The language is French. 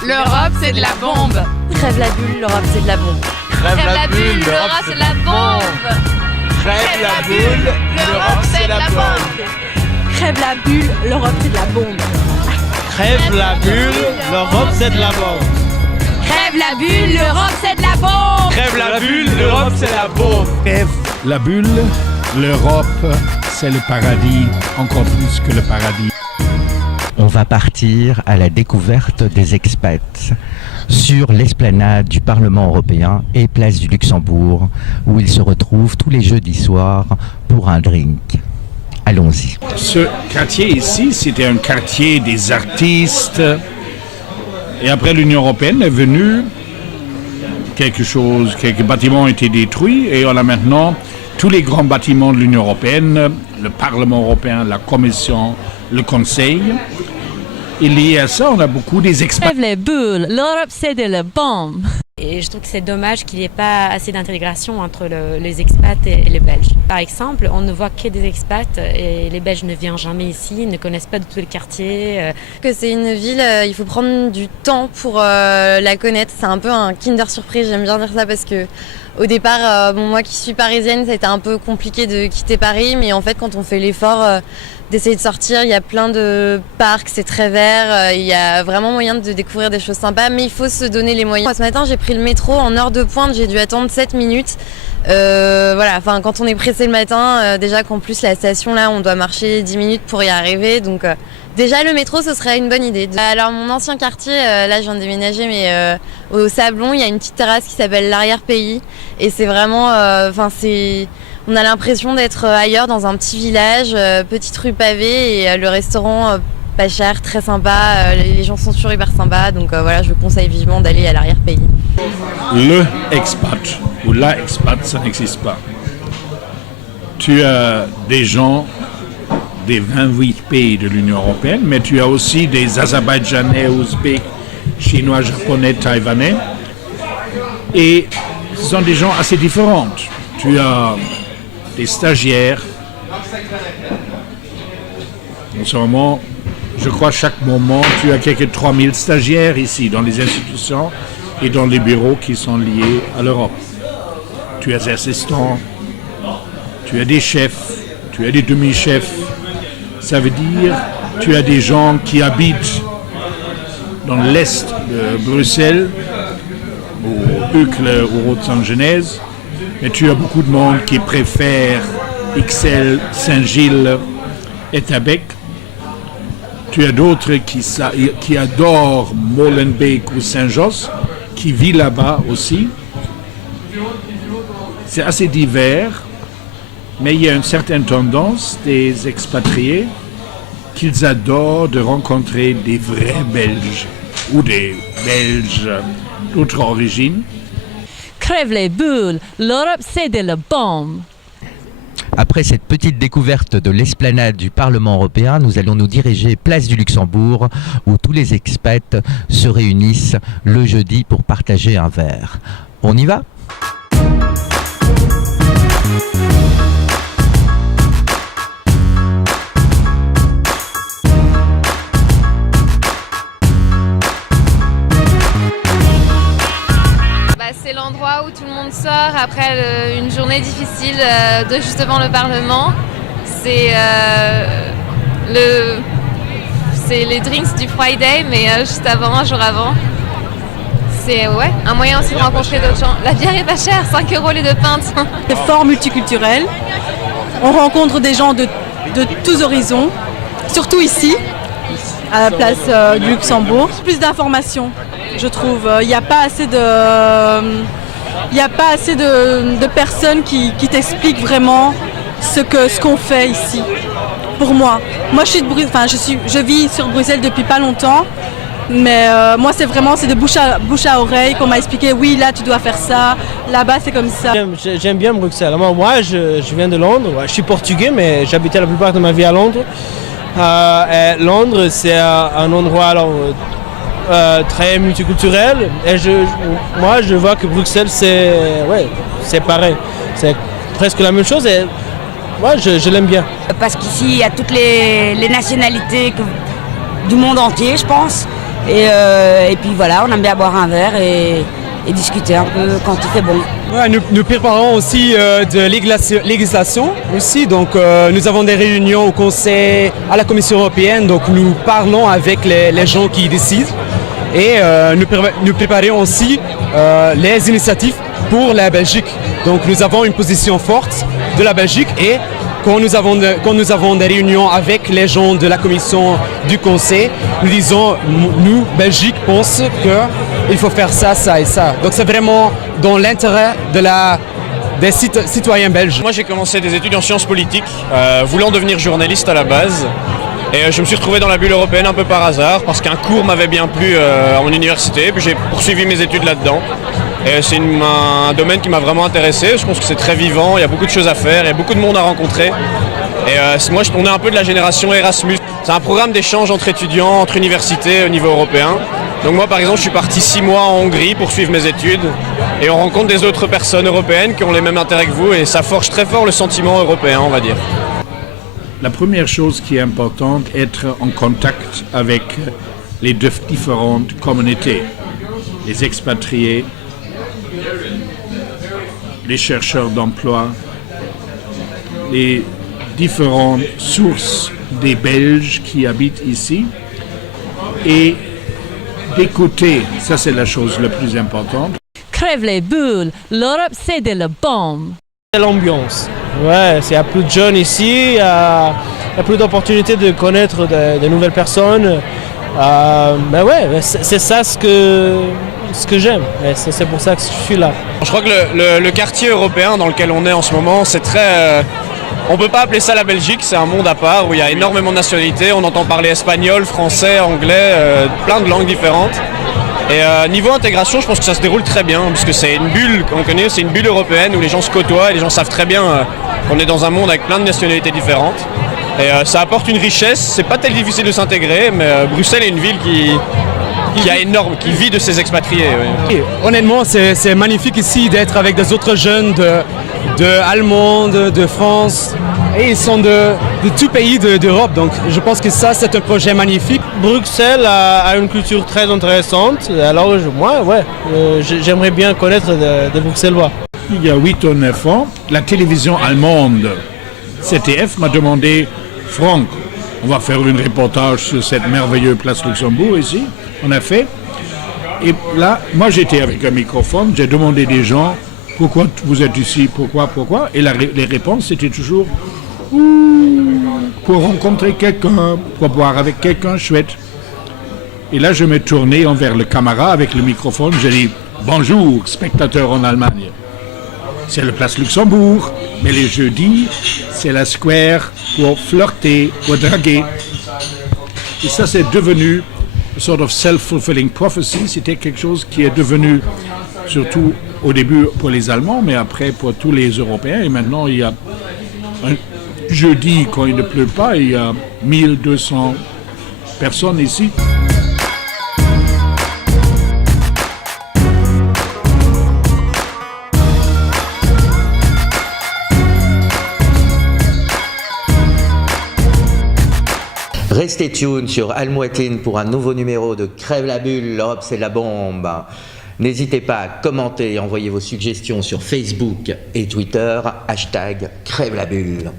bulle, l'Europe c'est de la bombe. Crève la bulle, l'Europe c'est de la bombe. Crève la bulle, l'Europe c'est de la bombe. Crève la bulle, l'Europe c'est de la bombe. Crève la bulle, l'Europe c'est de la bombe. Crève la bulle, l'Europe c'est de la bombe. Crève la bulle, l'Europe c'est de la bombe. Crève la bulle, l'Europe c'est la bombe. Crève la bulle, l'Europe c'est le paradis, encore plus que le paradis. On va partir à la découverte des expats sur l'esplanade du Parlement européen et place du Luxembourg, où ils se retrouvent tous les jeudis soirs pour un drink. Allons-y. Ce quartier ici, c'était un quartier des artistes. Et après l'Union européenne est venue, quelques bâtiments ont été détruits et on a maintenant tous les grands bâtiments de l'Union européenne, le Parlement européen, la Commission, le Conseil. Et lié à ça, on a beaucoup des expats. Crève les bulles, l'Europe c'est de la bombe. Et je trouve que c'est dommage qu'il n'y ait pas assez d'intégration entre les expats et les Belges. Par exemple, on ne voit que des expats et les Belges ne viennent jamais ici, ne connaissent pas du tout le quartier. Que c'est une ville, il faut prendre du temps pour la connaître. C'est un peu un Kinder Surprise, j'aime bien dire ça parce que au départ, moi qui suis parisienne, ça a été un peu compliqué de quitter Paris, mais en fait quand on fait l'effort d'essayer de sortir, il y a plein de parcs, c'est très vert, il y a vraiment moyen de découvrir des choses sympas, mais il faut se donner les moyens. Ce matin, j'ai pris le métro en heure de pointe, j'ai dû attendre 7 minutes. Voilà, enfin quand on est pressé le matin, déjà qu'en plus la station là, on doit marcher 10 minutes pour y arriver, donc déjà le métro, ce serait une bonne idée. Alors mon ancien quartier, là je viens de déménager, mais au Sablon, il y a une petite terrasse qui s'appelle l'arrière-pays, et c'est vraiment, on a l'impression d'être ailleurs dans un petit village, petite rue pavée et le restaurant pas cher, très sympa, les gens sont toujours hyper sympas, donc voilà, je vous conseille vivement d'aller à l'arrière-pays. Le expat ou la expat, ça n'existe pas. Tu as des gens des 28 pays de l'Union européenne, mais tu as aussi des Azerbaïdjanais, Ouzbeks, Chinois, Japonais, Taïwanais, et ce sont des gens assez différents. Tu as des stagiaires. En ce moment, je crois chaque moment, tu as quelques 3000 stagiaires ici dans les institutions et dans les bureaux qui sont liés à l'Europe. Tu as des assistants, tu as des chefs, tu as des demi-chefs. Ça veut dire tu as des gens qui habitent dans l'est de Bruxelles, au Uccle ou Haute-Saint-Genèse, mais tu as beaucoup de monde qui préfère Ixelles, Saint-Gilles et Tabec. Tu as d'autres qui adorent Molenbeek ou Saint-Josse, qui vivent là-bas aussi. C'est assez divers, mais il y a une certaine tendance des expatriés qu'ils adorent de rencontrer des vrais Belges ou des Belges d'autres origines. Crève les bulles, l'Europe c'est de la bombe. Après cette petite découverte de l'esplanade du Parlement européen, nous allons nous diriger place du Luxembourg, où tous les expats se réunissent le jeudi pour partager un verre. On y va ? C'est l'endroit où tout le monde sort après une journée difficile de justement le Parlement. C'est les drinks du Friday, mais juste avant, un jour avant. C'est un moyen aussi de rencontrer d'autres gens. La bière est pas chère, 5 € les 2 pintes. C'est fort multiculturel. On rencontre des gens de tous horizons, surtout ici, à la place du Luxembourg. Plus d'informations, je trouve. Il n'y a pas assez de personnes qui t'expliquent vraiment ce qu'on fait ici. Pour moi. Moi, je vis sur Bruxelles depuis pas longtemps. Mais moi, c'est de bouche à oreille qu'on m'a expliqué, oui, là, tu dois faire ça, là-bas, c'est comme ça. J'aime bien Bruxelles. Moi, je viens de Londres. Je suis portugais, mais j'habitais la plupart de ma vie à Londres. Londres, c'est un endroit très multiculturel. Et moi, je vois que Bruxelles, c'est pareil. C'est presque la même chose. Et moi, je l'aime bien. Parce qu'ici, il y a toutes les nationalités du monde entier, je pense. Et puis voilà, on aime bien boire un verre et discuter un peu quand il fait bon. Ouais, nous préparons aussi de législation aussi, donc nous avons des réunions au Conseil, à la Commission européenne, donc nous parlons avec les gens qui décident et nous préparons aussi les initiatives pour la Belgique. Donc nous avons une position forte de la Belgique et quand nous avons des réunions avec les gens de la Commission du Conseil, nous disons, nous, Belgique, pense qu'il faut faire ça, ça et ça. Donc c'est vraiment dans l'intérêt des citoyens belges. Moi j'ai commencé des études en sciences politiques, voulant devenir journaliste à la base. Et je me suis retrouvé dans la bulle européenne un peu par hasard, parce qu'un cours m'avait bien plu en université, puis j'ai poursuivi mes études là-dedans. Et c'est un domaine qui m'a vraiment intéressé, je pense que c'est très vivant, il y a beaucoup de choses à faire, il y a beaucoup de monde à rencontrer. Et moi, on est un peu de la génération Erasmus. C'est un programme d'échange entre étudiants, entre universités au niveau européen. Donc moi, par exemple, je suis parti 6 mois en Hongrie pour suivre mes études. Et on rencontre des autres personnes européennes qui ont les mêmes intérêts que vous, et ça forge très fort le sentiment européen, on va dire. La première chose qui est importante, être en contact avec les différentes communautés, les expatriés, les chercheurs d'emploi, les différentes sources des Belges qui habitent ici, et d'écouter, ça c'est la chose la plus importante. Crève les boules, l'Europe c'est de la bombe. C'est l'ambiance. Ouais, il y a plus de jeunes ici, il y a plus d'opportunités de connaître de nouvelles personnes. Ben ouais, c'est ça ce que j'aime. C'est pour ça que je suis là. Je crois que le quartier européen dans lequel on est en ce moment, c'est très... on ne peut pas appeler ça la Belgique, c'est un monde à part où il y a énormément de nationalités. On entend parler espagnol, français, anglais, plein de langues différentes. Et niveau intégration, je pense que ça se déroule très bien, puisque c'est une bulle qu'on connaît, c'est une bulle européenne où les gens se côtoient et les gens savent très bien qu'on est dans un monde avec plein de nationalités différentes. Et ça apporte une richesse, c'est pas tellement difficile de s'intégrer, mais Bruxelles est une ville qui vit de ses expatriés. Oui. Honnêtement, c'est magnifique ici d'être avec des autres jeunes de Allemands, de France. Et ils sont de tout pays d'Europe, donc je pense que ça c'est un projet magnifique. Bruxelles a une culture très intéressante, alors j'aimerais bien connaître des Bruxellois. Il y a 8 ou 9 ans, la télévision allemande ZDF m'a demandé « Franck, on va faire un reportage sur cette merveilleuse place Luxembourg ici ». On a fait. Et là, moi j'étais avec un microphone, j'ai demandé des gens « Pourquoi vous êtes ici ? Pourquoi ?» Et les réponses c'était toujours « pour rencontrer quelqu'un, pour boire avec quelqu'un chouette ». Et là je me tournais envers le camarade avec le microphone, j'ai dit « Bonjour, spectateurs en Allemagne ». C'est le place Luxembourg, mais les jeudis, c'est la square pour flirter, pour draguer. Et ça, c'est devenu une sorte de self-fulfilling prophecy. C'était quelque chose qui est devenu, surtout au début pour les Allemands, mais après pour tous les Européens. Et maintenant, il y a un jeudi, quand il ne pleut pas, il y a 1200 personnes ici. Restez tuned sur Al Mouattine pour un nouveau numéro de Crève la bulle, l'Europe c'est la bombe. N'hésitez pas à commenter et envoyer vos suggestions sur Facebook et Twitter, #Crève la bulle.